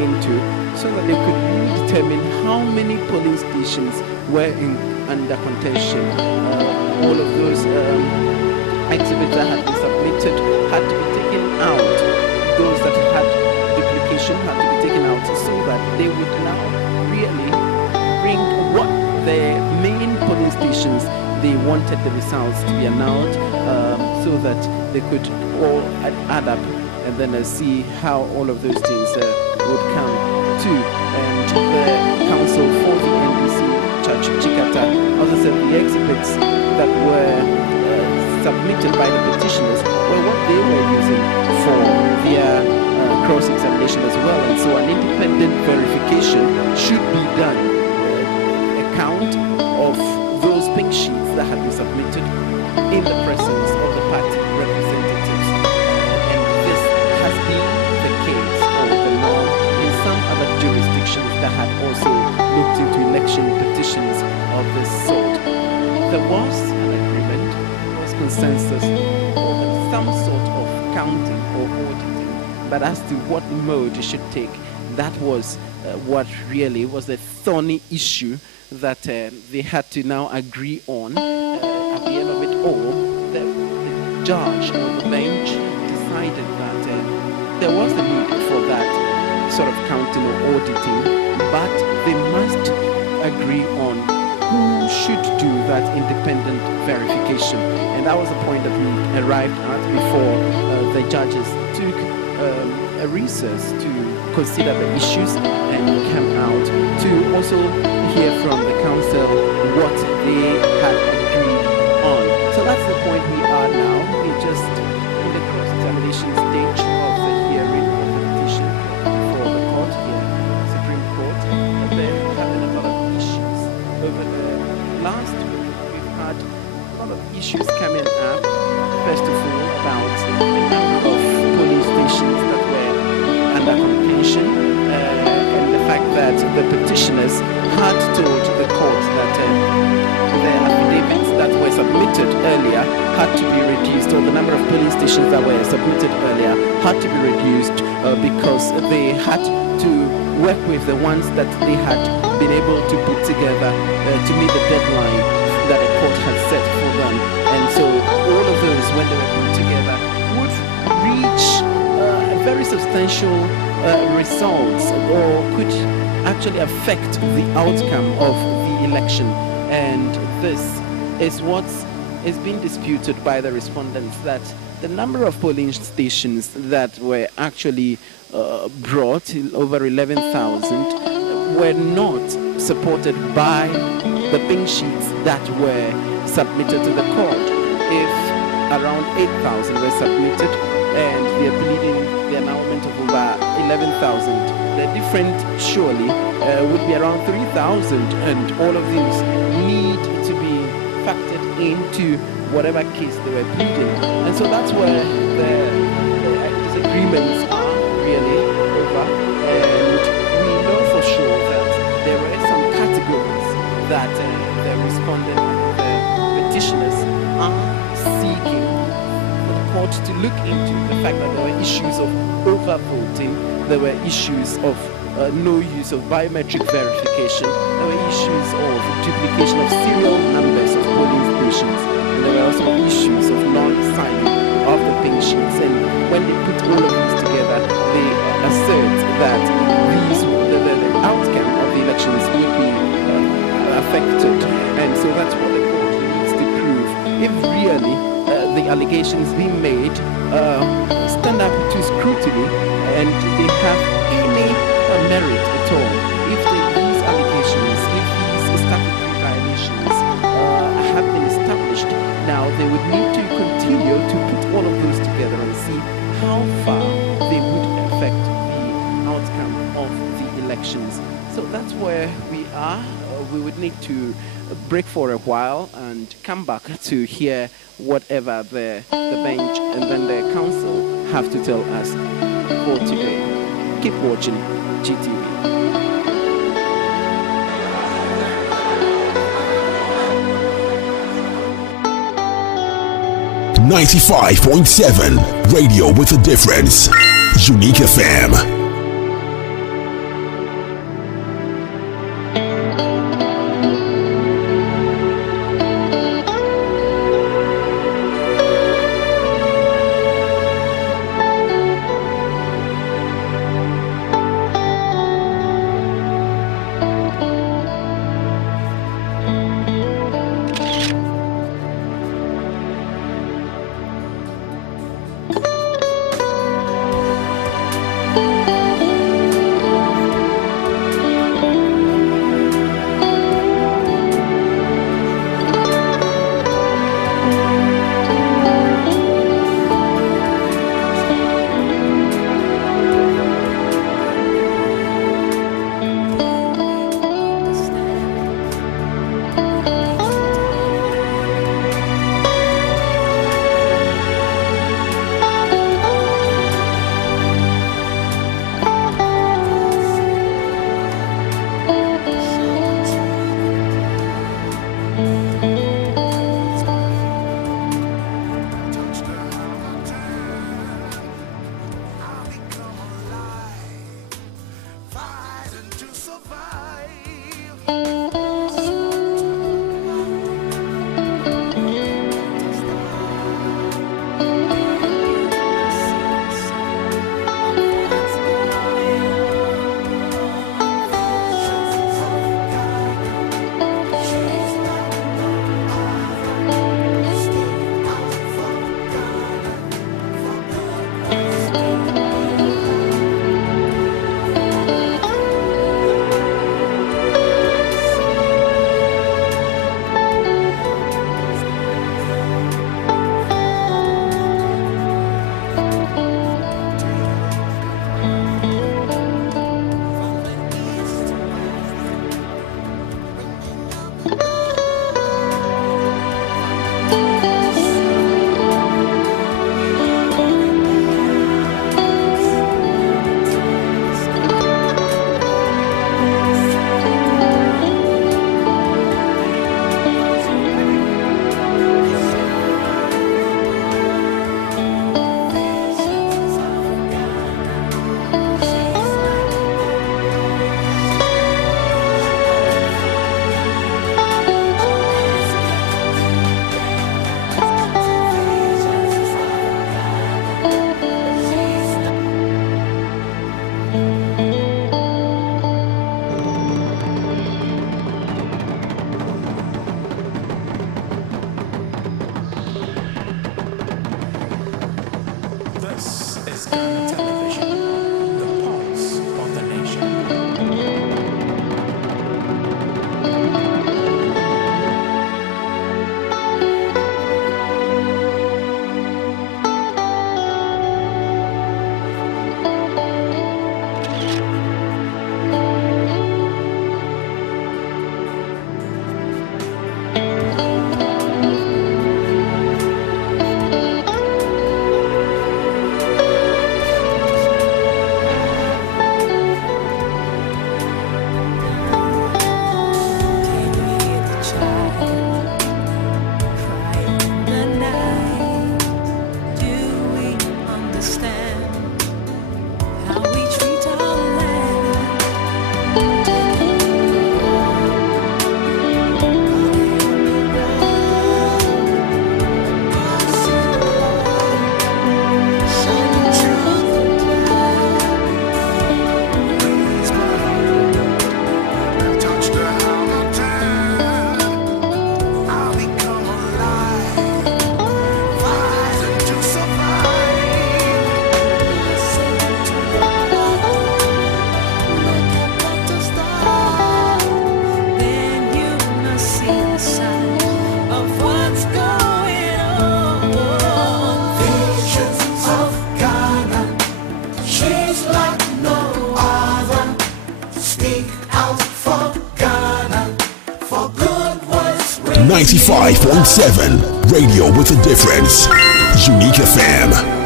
into so that they could really determine how many polling stations were under contention. All of those exhibits that had been submitted had to be taken out. Those that had duplication had to be taken out so that they would now really bring what the main polling stations they wanted the results to be annulled, so that they could all add up and then see how all of those things would come to. And the counsel for the NDC, Judge Chikata, also said the exhibits that were submitted by the petitioners were what they were using for their cross-examination as well. And so an independent verification should be done. A count of those pink sheets that had been submitted in the presence of the party representatives. And this has been the case or the law in some other jurisdictions that had also looked into election petitions of this sort. There was an agreement, there was consensus over some sort of counting or auditing, but as to what mode it should take, that was what really was the thorny issue that they had to now agree on. At the end of it all, the judge on the bench decided that there was a need for that sort of counting or auditing, but they must agree on who should do that independent verification. And that was the point that we arrived at before the judges took a recess to consider the issues and come out to also hear from the council what they had agreed on. So that's the point we are now. We're just in the cross-examination stage of the hearing of the petition for the court here, Supreme Court, and then having a lot of issues. Over the last week, we've had a lot of issues coming up. First of all, about the number of polling stations that were under contention, and the fact that the petitioners had told the court that the affidavits that were submitted earlier had to be reduced, or the number of polling stations that were submitted earlier had to be reduced because they had to work with the ones that they had been able to put together to meet the deadline that the court had set for them. And so all of those, when they were put together, would reach very substantial results, or could actually affect the outcome of the election. And this is what is being disputed by the respondents, that the number of polling stations that were actually brought, over 11,000, were not supported by the pink sheets that were submitted to the court. If around 8,000 were submitted and they are pleading the annulment of over 11,000, the difference surely would be around 3,000, and all of these need to be factored into whatever case they were pleading. And so that's where the disagreements are really over. And we know for sure that there were some categories that the respondent, the petitioners, are seeking for the court to look into. The fact that there were issues of overvoting, there were issues of no use of biometric verification, there were issues of duplication of serial numbers of polling stations, and there were also issues of non-signing of the pink sheets. And when they put all of these together, they assert that the outcome of the elections would be affected. And so that's what the court needs to prove. If really the allegations being made stand up to scrutiny and they have any merit at all, if these allegations, if these statutory violations have been established, now they would need to continue to put all of those together and see how far they would affect the outcome of the elections. So that's where we are. We would need to break for a while and come back to hear whatever the bench and then the council have to tell us for today. Keep watching GTV. .7 Radio with a difference. Unique FM. 95.7, radio with a difference. Unique FM.